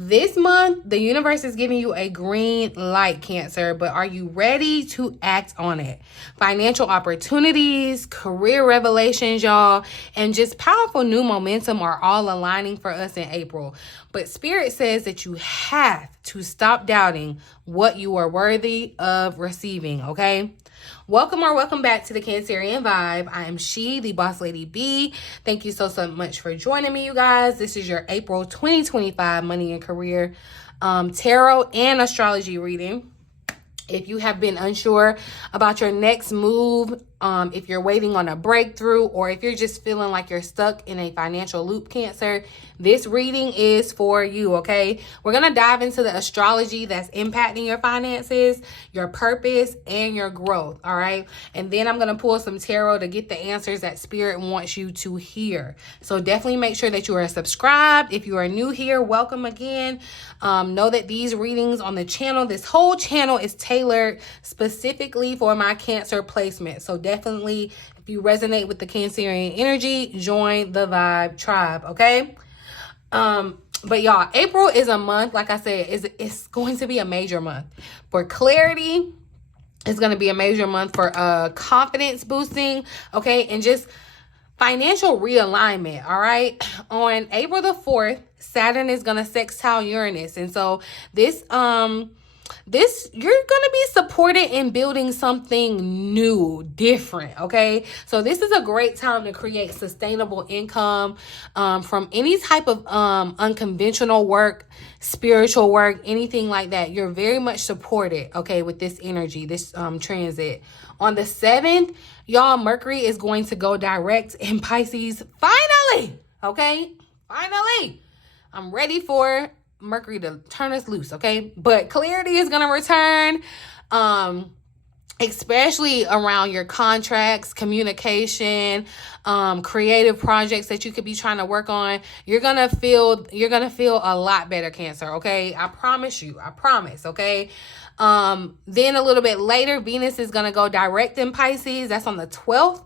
This month, the universe is giving you a green light, Cancer, but are you ready to act on it? Financial opportunities, career revelations, y'all, and just powerful new momentum are all aligning for us in April. But Spirit says that you have to stop doubting what you are worthy of receiving, okay? Welcome back to the Cancerian Vibe. I am she, the Boss Lady B. Thank you so much for joining me, you guys. This is your April 2025 Money and Career Tarot and Astrology reading. If you have been unsure about your next move, if you're waiting on a breakthrough, or if you're just feeling like you're stuck in a financial loop, Cancer, this reading is for you, okay? We're going to dive into the astrology that's impacting your finances, your purpose, and your growth, all right? And then I'm going to pull some tarot to get the answers that Spirit wants you to hear. So definitely make sure that you are subscribed. If you are new here, welcome again. Know that these readings on the channel, this whole channel is tailored specifically for my Cancer placement. So definitely, if you resonate with the Cancerian energy, join the Vibe tribe, okay? But y'all, April is a month, like I said, it's going to be a major month for clarity. It's going to be a major month for confidence boosting, okay? And just financial realignment, all right? On April the 4th, Saturn is going to sextile Uranus. And so this you're going to be supported in building something new, different, okay? So this is a great time to create sustainable income from any type of unconventional work, spiritual work, anything like that. You're very much supported, okay, with this energy, this transit. On the 7th, y'all, Mercury is going to go direct in Pisces. Finally, okay? Finally. I'm ready for Mercury to turn us loose, okay? But clarity is going to return, especially around your contracts, communication, creative projects that you could be trying to work on. You're going to feel a lot better, Cancer, okay? I promise you. I promise, okay? Then a little bit later, Venus is going to go direct in Pisces. That's on the 12th,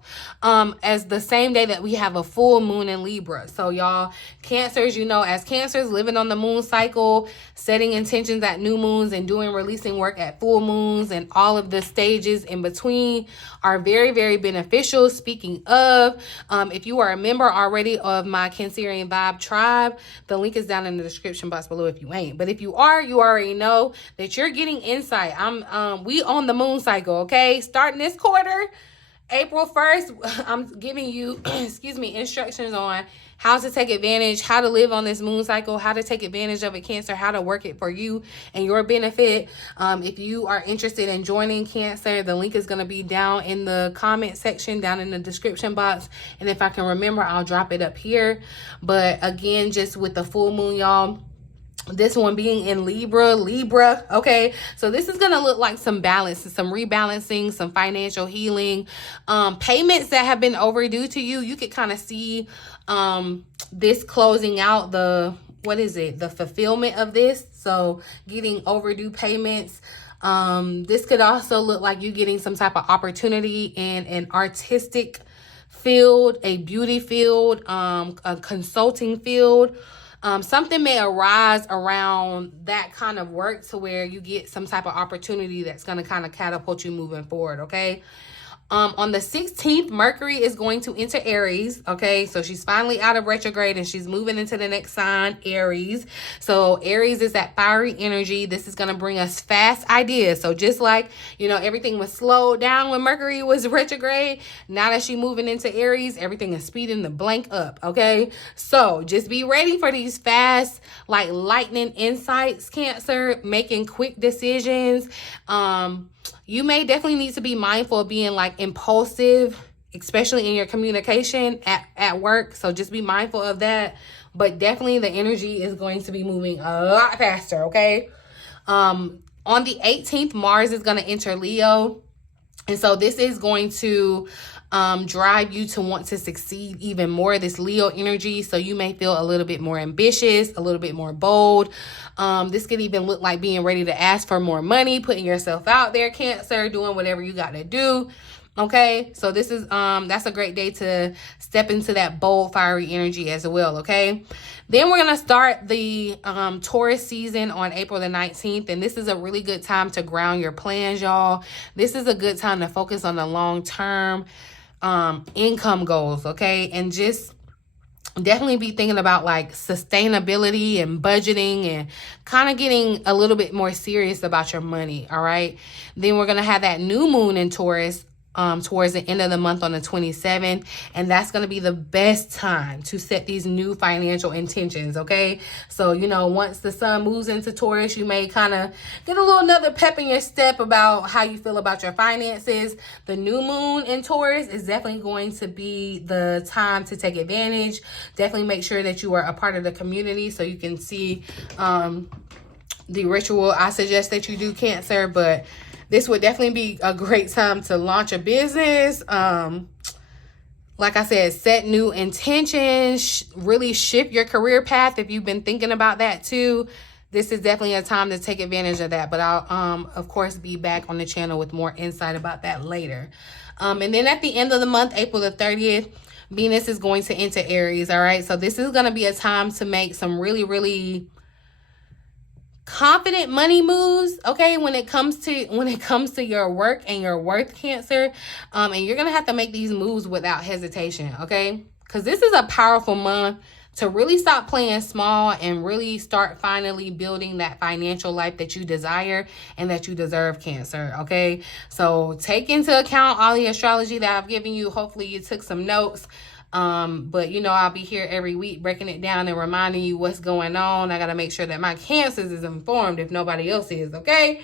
as the same day that we have a full moon in Libra. So y'all, Cancers, you know, as Cancers living on the moon cycle, setting intentions at new moons and releasing work at full moons, and all of the stages in between are very, very beneficial. Speaking of, if you are a member already of my Cancerian Vibe tribe, the link is down in the description box below if you ain't. But if you are, you already know that you're getting insight. We on the moon cycle, okay? Starting this quarter, April 1st, I'm giving you, instructions on how to take advantage, how to live on this moon cycle, how to take advantage of it, Cancer, how to work it for you and your benefit. If you are interested in joining, Cancer, the link is going to be down in the comment section, down in the description box. And if I can remember, I'll drop it up here. But again, just with the full moon, y'all, this one being in Libra, okay? So this is going to look like some balance, some rebalancing, some financial healing, payments that have been overdue to you. You could kind of see this closing out the fulfillment of this. So getting overdue payments. This could also look like you getting some type of opportunity in an artistic field, a beauty field, a consulting field. Something may arise around that kind of work to where you get some type of opportunity that's going to kind of catapult you moving forward, okay? On the 16th, Mercury is going to enter Aries, okay? So she's finally out of retrograde and she's moving into the next sign, Aries. So Aries is that fiery energy. This is going to bring us fast ideas. So just like, you know, everything was slowed down when Mercury was retrograde, now that she's moving into Aries, everything is speeding the blank up, okay? So just be ready for these fast, like lightning insights, Cancer, making quick decisions. You may definitely need to be mindful of being like impulsive, especially in your communication at work. So just be mindful of that. But definitely the energy is going to be moving a lot faster, okay? On the 18th, Mars is going to enter Leo. And so this is going to drive you to want to succeed even more, this Leo energy. So you may feel a little bit more ambitious, a little bit more bold. This could even look like being ready to ask for more money, putting yourself out there, Cancer, doing whatever you got to do. Okay, so this is that's a great day to step into that bold, fiery energy as well. Okay, then we're gonna start the Taurus season on April the 19th, and this is a really good time to ground your plans, y'all. This is a good time to focus on the long-term income goals. Okay, and just definitely be thinking about like sustainability and budgeting and kind of getting a little bit more serious about your money. All right, then we're gonna have that new moon in Taurus towards the end of the month on the 27th, and that's going to be the best time to set these new financial intentions. Okay, so you know, once the sun moves into Taurus, you may kind of get a little another pep in your step about how you feel about your finances. The new moon in Taurus is definitely going to be the time to take advantage. Definitely make sure that you are a part of the community so you can see the ritual. I suggest that you do, Cancer, but this would definitely be a great time to launch a business. Like I said, set new intentions, really shift your career path if you've been thinking about that too. This is definitely a time to take advantage of that. But I'll, of course, be back on the channel with more insight about that later. And then at the end of the month, April the 30th, Venus is going to enter Aries, all right? So this is going to be a time to make some really, really confident money moves, okay, when it comes to your work and your worth, Cancer. And you're gonna have to make these moves without hesitation, okay, because this is a powerful month to really stop playing small and really start finally building that financial life that you desire and that you deserve, Cancer. Okay, so take into account all the astrology that I've given you. Hopefully you took some notes. But you know, I'll be here every week breaking it down and reminding you what's going on. I got to make sure that my Cancers is informed if nobody else is. Okay.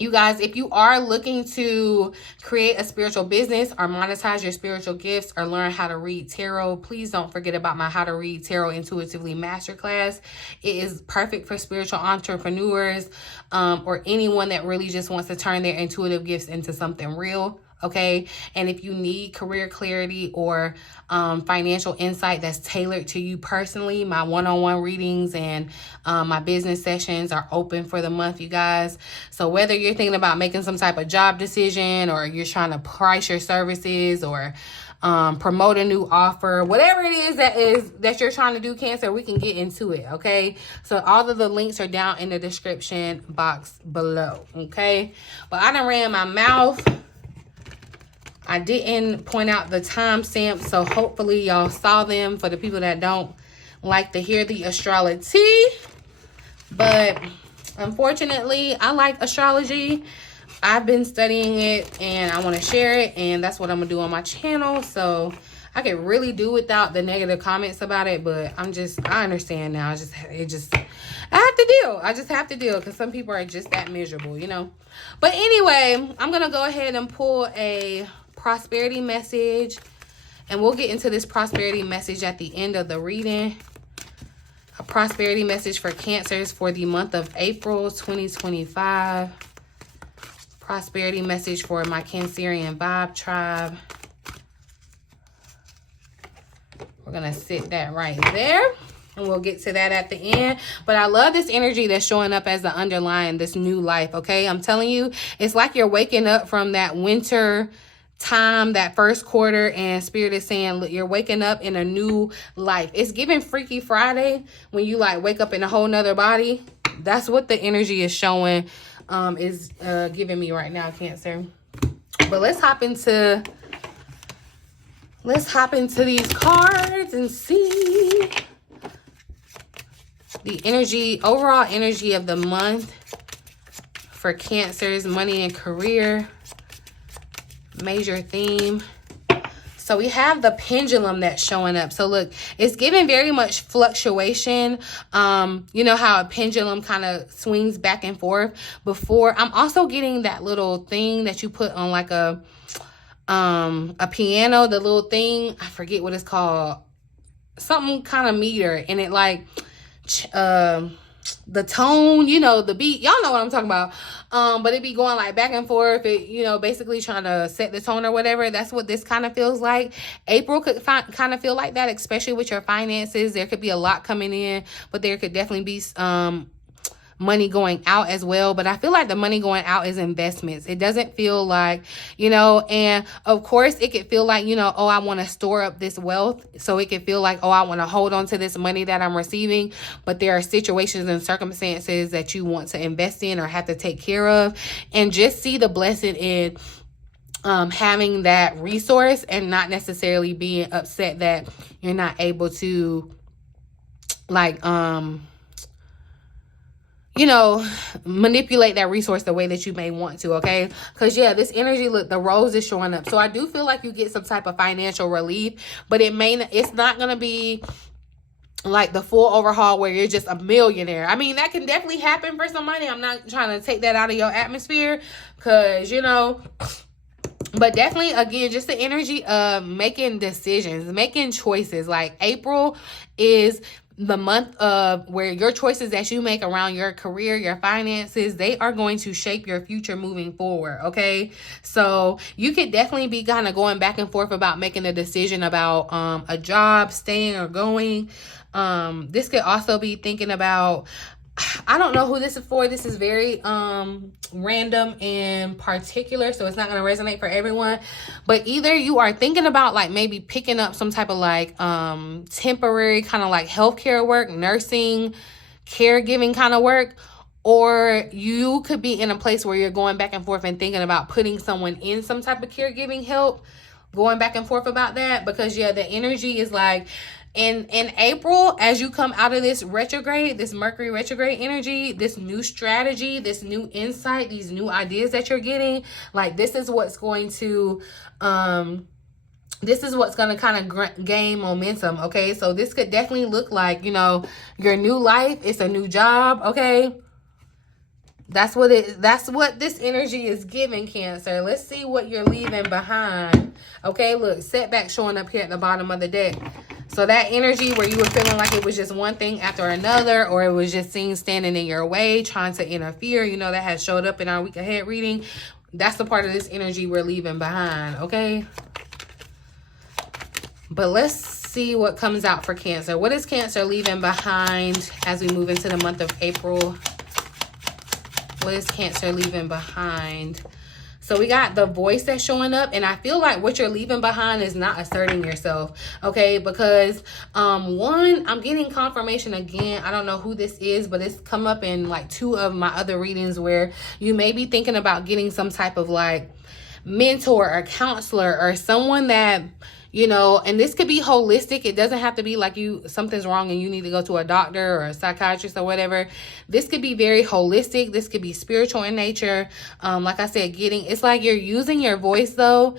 You guys, if you are looking to create a spiritual business or monetize your spiritual gifts or learn how to read tarot, please don't forget about my How to Read Tarot Intuitively Masterclass. It is perfect for spiritual entrepreneurs or anyone that really just wants to turn their intuitive gifts into something real. Okay, and if you need career clarity or financial insight that's tailored to you personally, my one-on-one readings and my business sessions are open for the month, you guys. So whether you're thinking about making some type of job decision or you're trying to price your services or promote a new offer, whatever it is that you're trying to do, Cancer, we can get into it. Okay, so all of the links are down in the description box below. Okay, but I done ran my mouth. I didn't point out the timestamps, so hopefully y'all saw them for the people that don't like to hear the astrology. But unfortunately, I like astrology. I've been studying it and I want to share it, and that's what I'm going to do on my channel. So I could really do without the negative comments about it, but I understand now. I just have to deal because some people are just that miserable, you know. But anyway, I'm going to go ahead and pull a prosperity message, and we'll get into this prosperity message at the end of the reading. A prosperity message for Cancers for the month of April 2025. Prosperity message for my Cancerian vibe tribe. We're gonna sit that right there, and we'll get to that at the end. But I love this energy that's showing up as the underlying this new life. Okay, I'm telling you, it's like you're waking up from that winter time, that first quarter, and Spirit is saying, look, you're waking up in a new life. It's giving Freaky Friday when you like wake up in a whole nother body. That's what the energy is showing, is giving me right now, Cancer. But let's hop into these cards and see the energy, overall energy of the month for Cancer's money and career. Major theme. So we have the pendulum that's showing up. So look, it's giving very much fluctuation. You know how a pendulum kind of swings back and forth. I'm also getting that little thing that you put on like a piano, the little thing, I forget what it's called, something kind of meter, and it like the tone, you know, the beat, y'all know what I'm talking about. But it be going like back and forth, you know, basically trying to set the tone or whatever. That's what this kind of feels like. April could kind of feel like that, especially with your finances. There could be a lot coming in, but there could definitely be money going out as well, but I feel like the money going out is investments. It doesn't feel like, you know, and of course it could feel like, you know, oh, I want to store up this wealth. So it could feel like, oh, I want to hold on to this money that I'm receiving, but there are situations and circumstances that you want to invest in or have to take care of, and just see the blessing in having that resource and not necessarily being upset that you're not able to, like, you know, manipulate that resource the way that you may want to, okay? Because, yeah, this energy, look, the rose is showing up. So I do feel like you get some type of financial relief, but it's not going to be like the full overhaul where you're just a millionaire. I mean, that can definitely happen for somebody. I'm not trying to take that out of your atmosphere because, you know, but definitely, again, just the energy of making decisions, making choices. Like April is the month of where your choices that you make around your career, your finances, they are going to shape your future moving forward, okay? So you could definitely be kind of going back and forth about making a decision about a job, staying or going. This could also be thinking about, I don't know who this is for. This is very random and particular, so it's not going to resonate for everyone. But either you are thinking about like maybe picking up some type of like temporary kind of like healthcare work, nursing, caregiving kind of work, or you could be in a place where you're going back and forth and thinking about putting someone in some type of caregiving help, going back and forth about that. Because, yeah, the energy is like, in April, as you come out of this retrograde, this Mercury retrograde energy, this new strategy, this new insight, these new ideas that you're getting, like this is what's going to kind of gain momentum, okay? So this could definitely look like, you know, your new life. It's a new job, okay? That's what this energy is giving, Cancer. Let's see what you're leaving behind. Okay, look, setback showing up here at the bottom of the deck. So that energy where you were feeling like it was just one thing after another, or it was just things standing in your way, trying to interfere, you know, that has showed up in our week ahead reading. That's the part of this energy we're leaving behind, okay? But let's see what comes out for Cancer. What is Cancer leaving behind as we move into the month of April? What is Cancer leaving behind? So we got the voice that's showing up, and I feel like what you're leaving behind is not asserting yourself, okay? Because one, I'm getting confirmation again. I don't know who this is, but it's come up in like 2 of my other readings where you may be thinking about getting some type of like mentor or counselor or someone that, you know, and this could be holistic. It doesn't have to be like something's wrong and you need to go to a doctor or a psychiatrist or whatever. This could be very holistic. This could be spiritual in nature. Like I said, it's like you're using your voice though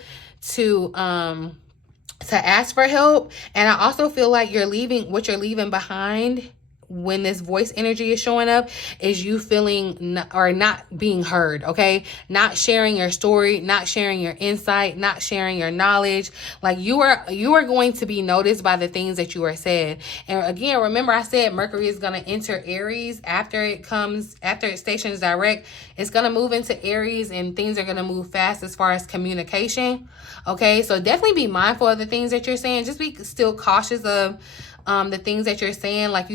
to ask for help. And I also feel like what you're leaving behind when this voice energy is showing up is you feeling not being heard, okay? Not sharing your story, not sharing your insight, not sharing your knowledge. Like you are going to be noticed by the things that you are said. And again, remember I said Mercury is going to enter Aries after it stations direct. It's going to move into Aries and things are going to move fast as far as communication, okay? So definitely be mindful of the things that you're saying. Just be still cautious of the things that you're saying. Like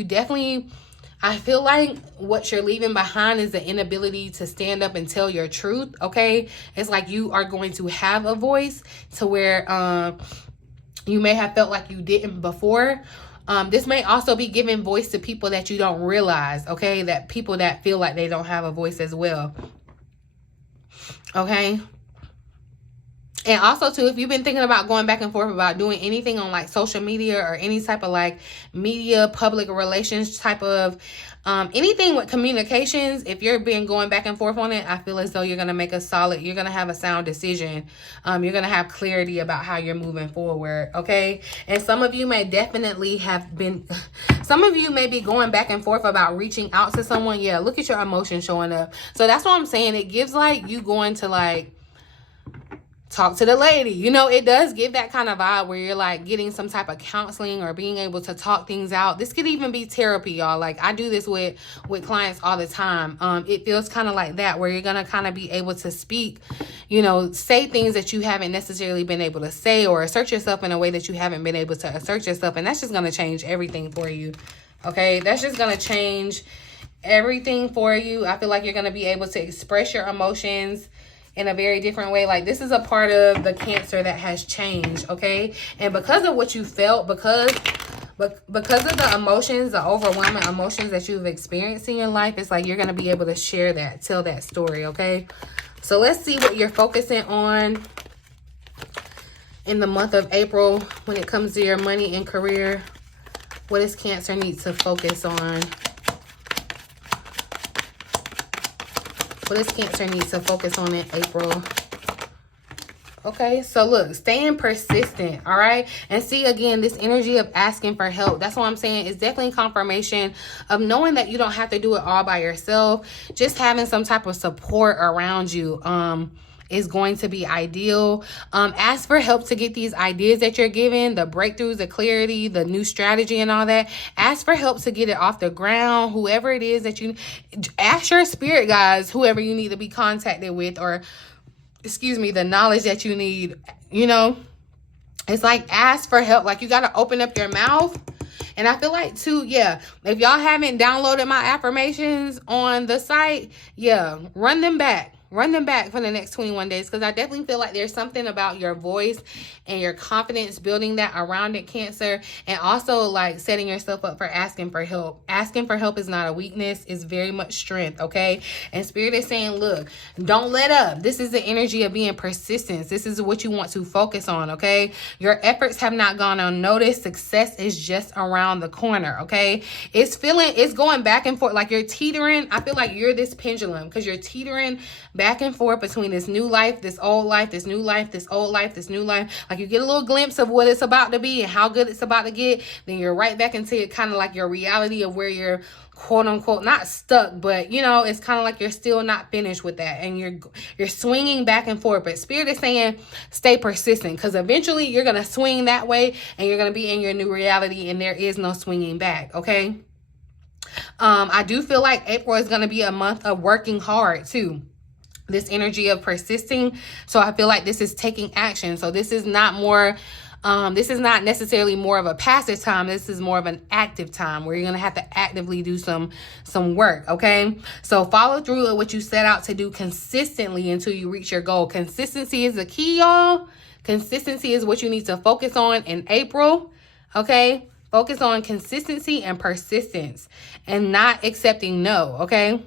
I feel like what you're leaving behind is the inability to stand up and tell your truth, okay? It's like you are going to have a voice to where you may have felt like you didn't before. This may also be giving voice to people that you don't realize, okay? That people that feel like they don't have a voice as well, okay? And also, too, if you've been thinking about going back and forth about doing anything on, like, social media or any type of, like, media, public relations type of anything with communications, if you're going back and forth on it, I feel as though you're going to you're going to have a sound decision. You're going to have clarity about how you're moving forward, okay? And some of you may definitely some of you may be going back and forth about reaching out to someone. Yeah, look at your emotions showing up. So that's what I'm saying. It gives, like, you going to, like, talk to the lady. You know, it does give that kind of vibe where you're like getting some type of counseling or being able to talk things out. This could even be therapy, y'all. Like I do this with clients all the time. It feels kind of like that where you're going to kind of be able to speak, you know, say things that you haven't necessarily been able to say or assert yourself in a way that you haven't been able to assert yourself. And that's just going to change everything for you. Okay. That's just going to change everything for you. I feel like you're going to be able to express your emotions in a very different way. Like, this is a part of the Cancer that has changed, okay? And because of what you felt, because of the emotions, the overwhelming emotions that you've experienced in your life, it's like you're going to be able to share that, tell that story, okay? So let's see what you're focusing on in the month of April when it comes to your money and career. What does Cancer need to focus on? What does Cancer need to focus on in April? Okay, so look, staying persistent, all right? And see, again, this energy of asking for help. That's what I'm saying. It's definitely confirmation of knowing that you don't have to do it all by yourself. Just having some type of support around you is going to be ideal. Ask for help to get these ideas that you're given, the breakthroughs, the clarity, the new strategy and all that. Ask for help to get it off the ground. Whoever it is that you, ask your spirit guides, whoever you need to be contacted with, or excuse me, the knowledge that you need, you know. It's like, ask for help. Like, you got to open up your mouth. And I feel like too, yeah, if y'all haven't downloaded my affirmations on the site, yeah, run them back. Run them back for the next 21 days, because I definitely feel like there's something about your voice and your confidence, building that around it, Cancer, and also like setting yourself up for asking for help. Asking for help is not a weakness. It's very much strength, okay? And Spirit is saying, look, don't let up. This is the energy of being persistent. This is what you want to focus on, okay? Your efforts have not gone unnoticed. Success is just around the corner, okay? It's going back and forth. Like, you're teetering. I feel like you're this pendulum, because you're teetering back and forth between this new life, this old life, this new life, this old life, this new life. Like, you get a little glimpse of what it's about to be and how good it's about to get. Then you're right back into it, kind of like your reality of where you're quote unquote not stuck, but you know, it's kind of like you're still not finished with that, and you're swinging back and forth. But Spirit is saying stay persistent, because eventually you're going to swing that way and you're going to be in your new reality, and there is no swinging back, okay? I do feel like April is going to be a month of working hard too. This energy of persisting. So I feel like this is taking action. So this is not necessarily more of a passive time. This is more of an active time where you're going to have to actively do some work, okay? So follow through with what you set out to do consistently until you reach your goal. Consistency is the key, y'all. Consistency is what you need to focus on in April, okay? Focus on consistency and persistence, and not accepting no, okay?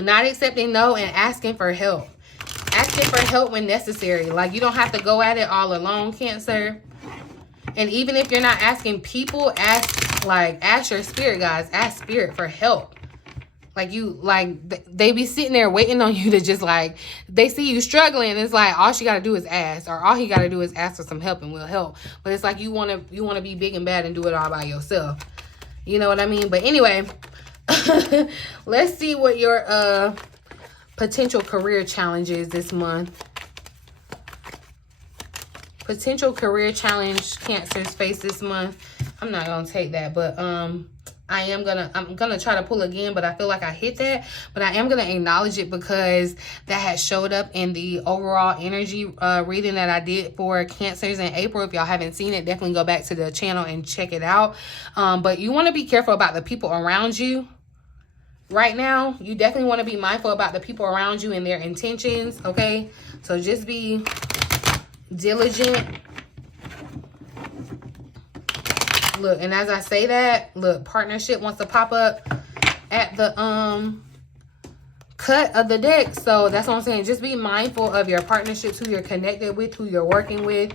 Not accepting no, and asking for help. Asking for help when necessary. Like, you don't have to go at it all alone, Cancer. And even if you're not asking people, ask your spirit guides. Ask Spirit for help. Like, they be sitting there waiting on you to just, like, they see you struggling. It's like, all she got to do is ask, or all he got to do is ask for some help and we'll help. But it's like, you want to be big and bad and do it all by yourself. You know what I mean? But anyway, let's see what your potential career challenge is this month. Potential career challenge Cancers face this month. I'm not gonna take that, but I'm gonna try to pull again, but I feel like I hit that. But I am gonna acknowledge it because that has showed up in the overall energy reading that I did for Cancers in April. If y'all haven't seen it, definitely go back to the channel and check it out. But you want to be careful about the people around you. Right now, you definitely want to be mindful about the people around you and their intentions, okay? So just be diligent. Look, and as I say that, look, partnership wants to pop up at the cut of the deck. So that's what I'm saying. Just be mindful of your partnerships, who you're connected with, who you're working with.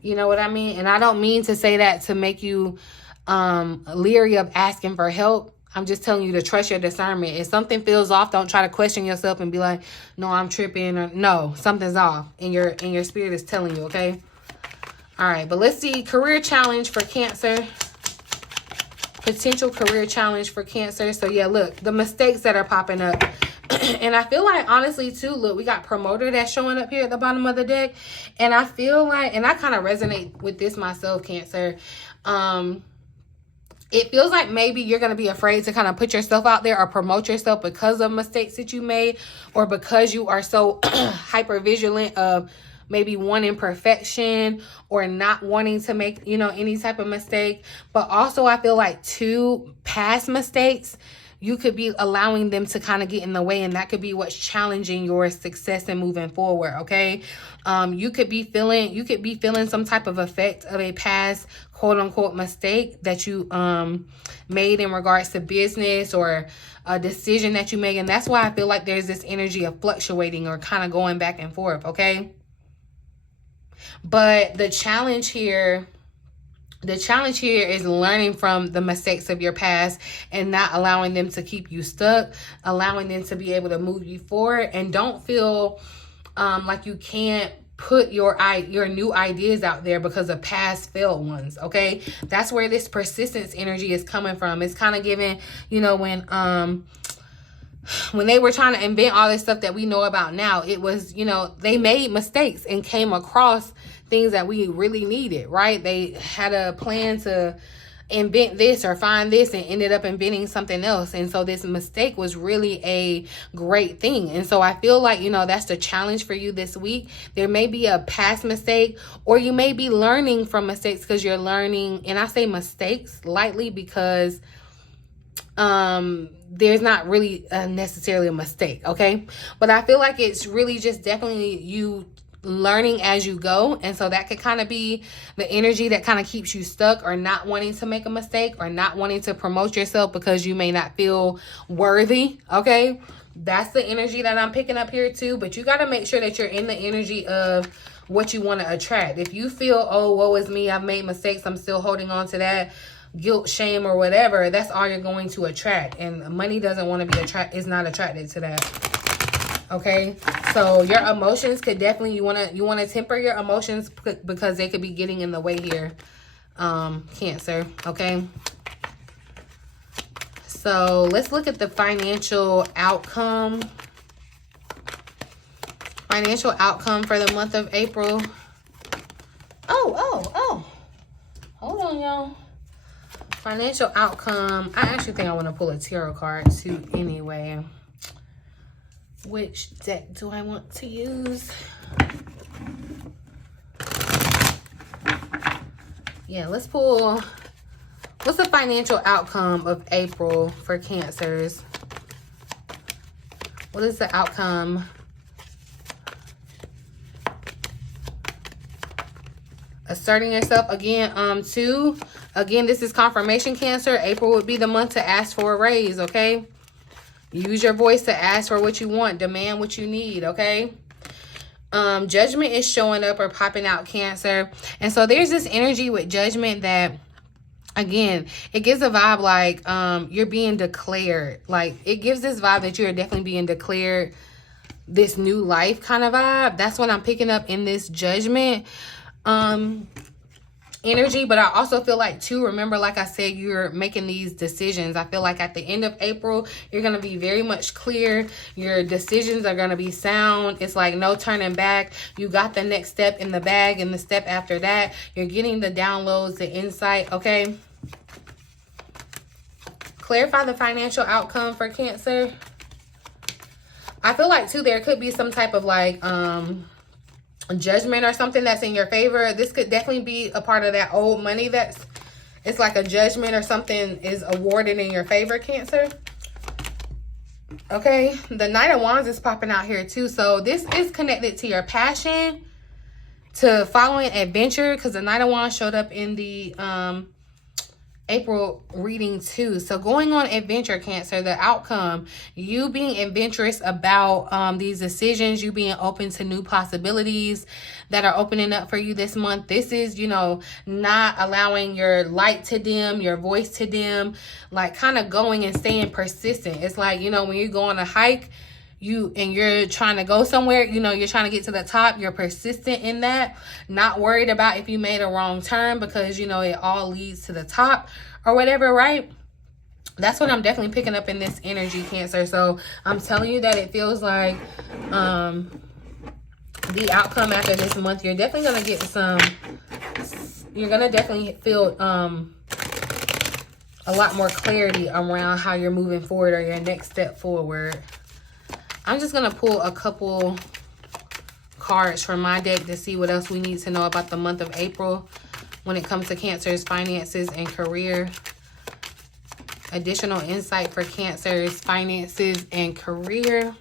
You know what I mean? And I don't mean to say that to make you leery of asking for help. I'm just telling you to trust your discernment. If something feels off, don't try to question yourself and be like, no, I'm tripping, or no, something's off. And your spirit is telling you, okay? All right, but let's see. Career challenge for Cancer. Potential career challenge for Cancer. So yeah, look, the mistakes that are popping up. And I feel like, honestly, too, look, we got promoter that's showing up here at the bottom of the deck. And I feel like, and I kind of resonate with this myself, Cancer. It feels like maybe you're going to be afraid to kind of put yourself out there or promote yourself because of mistakes that you made, or because you are so hyper vigilant of maybe wanting perfection or not wanting to make, you know, any type of mistake. But also I feel like too, past mistakes, you could be allowing them to kind of get in the way, and that could be what's challenging your success and moving forward. Okay. You could be feeling some type of effect of a past quote unquote mistake that you made in regards to business or a decision that you made. And that's why I feel like there's this energy of fluctuating or kind of going back and forth. Okay. But the challenge here is learning from the mistakes of your past and not allowing them to keep you stuck, allowing them to be able to move you forward. And don't feel like you can't put your new ideas out there because of past failed ones. Okay. That's where this persistence energy is coming from. It's kind of giving, you know, when they were trying to invent all this stuff that we know about now, it was, you know, they made mistakes and came across things that we really needed, right? They had a plan to invent this or find this and ended up inventing something else. And so this mistake was really a great thing. And so I feel like, you know, that's the challenge for you this week. There may be a past mistake, or you may be learning from mistakes because you're learning. And I say mistakes lightly because there's not really necessarily a mistake. Okay. But I feel like it's really just definitely you learning as you go. And so that could kind of be the energy that kind of keeps you stuck, or not wanting to make a mistake, or not wanting to promote yourself because you may not feel worthy. Okay. That's the energy that I'm picking up here too. But you got to make sure that you're in the energy of what you want to attract. If you feel, oh, woe is me, I've made mistakes, I'm still holding on to that guilt, shame, or whatever, that's all you're going to attract. And money doesn't want to be is not attracted to that. Okay, so your emotions could definitely, you want to temper your emotions because they could be getting in the way here, Cancer. Okay, so let's look at the financial outcome. Financial outcome for the month of April. Oh, hold on, y'all. Financial outcome. I actually think I want to pull a tarot card too anyway. Which deck do I want to use? Yeah, let's pull. What's the financial outcome of April for Cancers? What is the outcome? Asserting yourself again. Again, this is confirmation, Cancer. April would be the month to ask for a raise. Okay. Use your voice to ask for what you want. Demand what you need, okay? Judgment is showing up or popping out, Cancer. And so there's this energy with judgment that, again, it gives a vibe like you're being declared. Like, it gives this vibe that you're definitely being declared this new life kind of vibe. That's what I'm picking up in this judgment energy. But I also feel like too, remember, like I said, you're making these decisions. I feel like at the end of April, you're going to be very much clear. Your decisions are going to be sound. It's like no turning back. You got the next step in the bag, and the step after that, you're getting the downloads, the insight. Okay. Clarify the financial outcome for Cancer. I feel like too, there could be some type of like, judgment or something that's in your favor. This could definitely be a part of that old money it's like a judgment or something is awarded in your favor, Cancer. Okay, the Knight of Wands is popping out here too. So this is connected to your passion, to following adventure, because the Knight of Wands showed up in the April reading too. So going on adventure, Cancer, the outcome, you being adventurous about these decisions, you being open to new possibilities that are opening up for you this month. This is, you know, not allowing your light to dim, your voice to dim, like kind of going and staying persistent. It's like, you know, when you go on a hike, you're trying to go somewhere, you know, you're trying to get to the top, you're persistent in that, not worried about if you made a wrong turn, because, you know, it all leads to the top or whatever, right? That's what I'm definitely picking up in this energy, Cancer. So I'm telling you that it feels like the outcome after this month, you're definitely going to get you're going to definitely feel a lot more clarity around how you're moving forward or your next step forward. I'm just going to pull a couple cards from my deck to see what else we need to know about the month of April when it comes to Cancer's finances and career. Additional insight for Cancer's finances and career.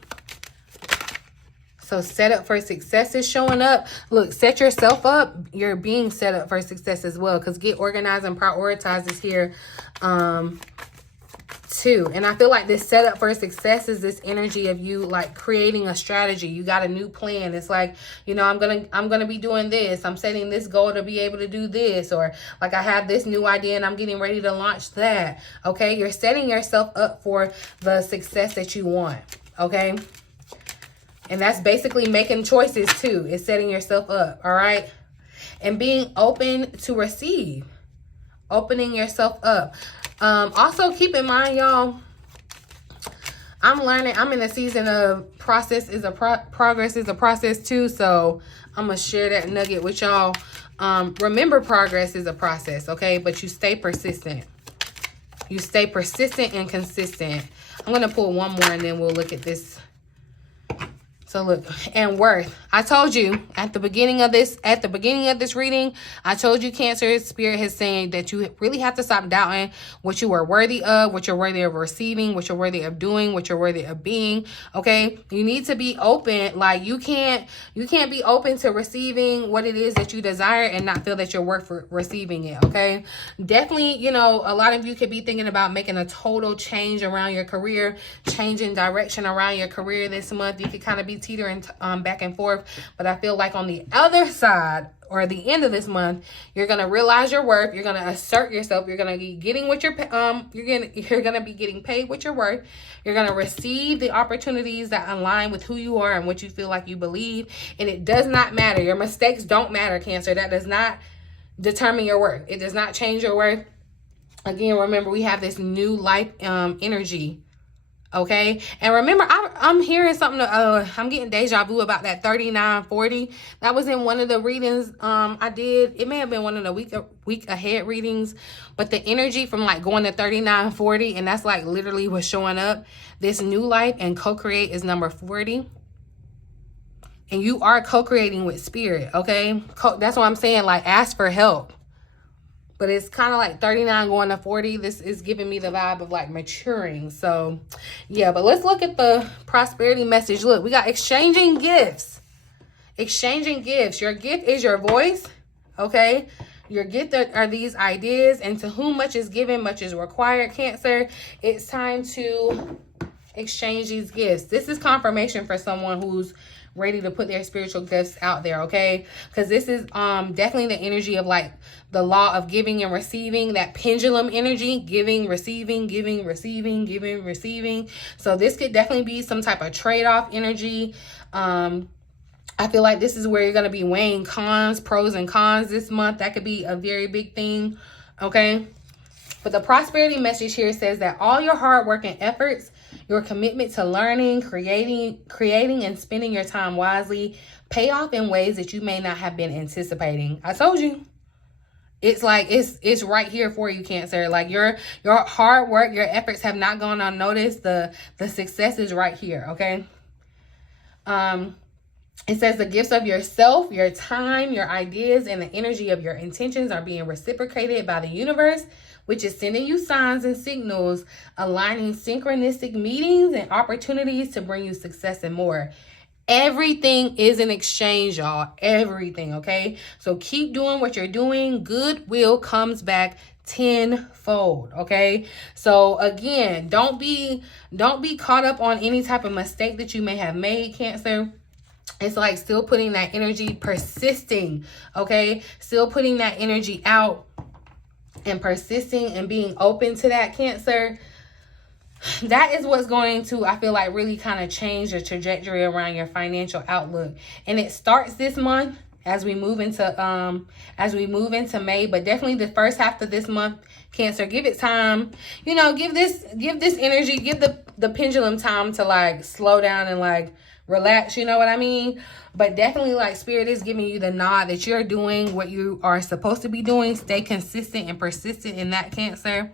So set up for success is showing up. Look, set yourself up. You're being set up for success as well, because get organized and prioritize is here too. And I feel like this setup for success is this energy of you like creating a strategy. You got a new plan. It's like, you know, I'm gonna be doing this. I'm setting this goal to be able to do this, or like I have this new idea and I'm getting ready to launch that. Okay, you're setting yourself up for the success that you want. Okay, and that's basically making choices too. It's setting yourself up. All right, and being open to receive, opening yourself up. Also keep in mind, y'all, I'm learning. I'm in a season of progress is a process too. So I'm going to share that nugget with y'all. Remember, progress is a process, okay? But you stay persistent. You stay persistent and consistent. I'm going to pull one more and then we'll look at this. So look, and worth. I told you at the beginning of this reading, I told you Cancer Spirit is saying that you really have to stop doubting what you are worthy of, what you're worthy of receiving, what you're worthy of doing, what you're worthy of being. Okay, you need to be open. Like you can't be open to receiving what it is that you desire and not feel that you're worth receiving it. Okay, definitely. You know, a lot of you could be thinking about making a total change around your career, changing direction around your career this month. You could kind of be teetering back and forth, but I feel like on the other side or the end of this month, you're gonna realize your worth. You're gonna assert yourself. You're gonna be getting what you're gonna be getting paid what you're worth. You're gonna receive the opportunities that align with who you are and what you feel like you believe. And it does not matter. Your mistakes don't matter, Cancer. That does not determine your worth. It does not change your worth. Again, remember, we have this new life energy. Okay, and remember, I'm hearing something. I'm getting deja vu about that 3940. That was in one of the readings I did. It may have been one of the week ahead readings, but the energy from like going to 3940, and that's like literally what's showing up. This new life and co-create is number 40. And you are co-creating with spirit. Okay, that's what I'm saying. Like, ask for help. But it's kind of like 39 going to 40. This is giving me the vibe of like maturing. So, yeah. But let's look at the prosperity message. Look, we got exchanging gifts. Exchanging gifts. Your gift is your voice. Okay. Your gift are these ideas. And to whom much is given, much is required, Cancer. It's time to exchange these gifts. This is confirmation for someone who's ready to put their spiritual gifts out there, okay? Because this is definitely the energy of like the law of giving and receiving, that pendulum energy, giving, receiving, giving, receiving, giving, receiving. So this could definitely be some type of trade-off energy. I feel like this is where you're going to be weighing pros and cons this month. That could be a very big thing, okay? But the prosperity message here says that all your hard work and efforts, your commitment to learning, creating, and spending your time wisely pay off in ways that you may not have been anticipating. I told you. It's like it's right here for you, Cancer. Like your hard work, your efforts have not gone unnoticed. The success is right here, okay? It says the gifts of yourself, your time, your ideas, and the energy of your intentions are being reciprocated by the universe, which is sending you signs and signals, aligning synchronistic meetings and opportunities to bring you success and more. Everything is an exchange, y'all. Everything, okay? So keep doing what you're doing. Goodwill comes back tenfold, okay? So again, don't be caught up on any type of mistake that you may have made, Cancer. It's like still putting that energy, persisting, okay? Still putting that energy out and persisting and being open to that, Cancer. That is what's going to, I feel like, really kind of change the trajectory around your financial outlook. And it starts this month as we move into May, but definitely the first half of this month, Cancer, give it time. You know, give this energy, give the pendulum time to like slow down and like relax, you know what I mean? But definitely, like, Spirit is giving you the nod that you're doing what you are supposed to be doing. Stay consistent and persistent in that, Cancer.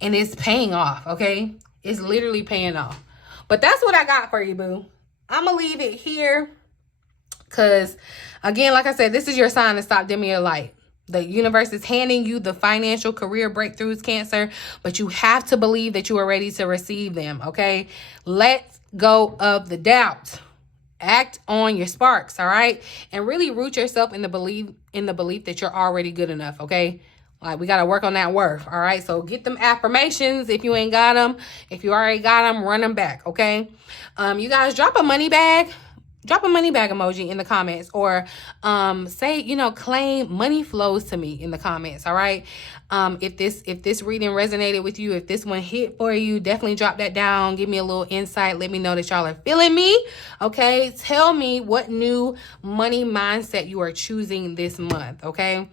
And it's paying off, okay? It's literally paying off. But that's what I got for you, boo. I'm going to leave it here. Because, again, like I said, this is your sign to stop dimming your light. The universe is handing you the financial career breakthroughs, Cancer, but you have to believe that you are ready to receive them, okay? Let go of the doubt. Act on your sparks, all right? And really root yourself in the belief that you're already good enough, okay? Like, we got to work on that worth, all right? So get them affirmations if you ain't got them. If you already got them, run them back, okay? You guys, drop a money bag emoji in the comments, or say, you know, claim money flows to me in the comments, all right? If this reading resonated with you, if this one hit for you, definitely drop that down. Give me a little insight. Let me know that y'all are feeling me, okay? Tell me what new money mindset you are choosing this month, okay?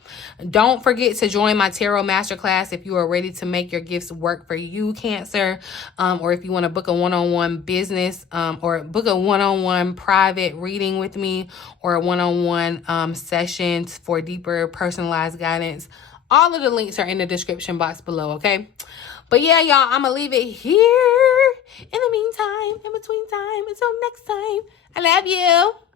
Don't forget to join my tarot masterclass if you are ready to make your gifts work for you, Cancer, or if you want to book a one-on-one business, or book a one-on-one private reading with me, or a one-on-one sessions for deeper personalized guidance. All of the links are in the description box below, okay? But yeah, y'all, I'm gonna leave it here. In the meantime, in between time, until next time, I love you.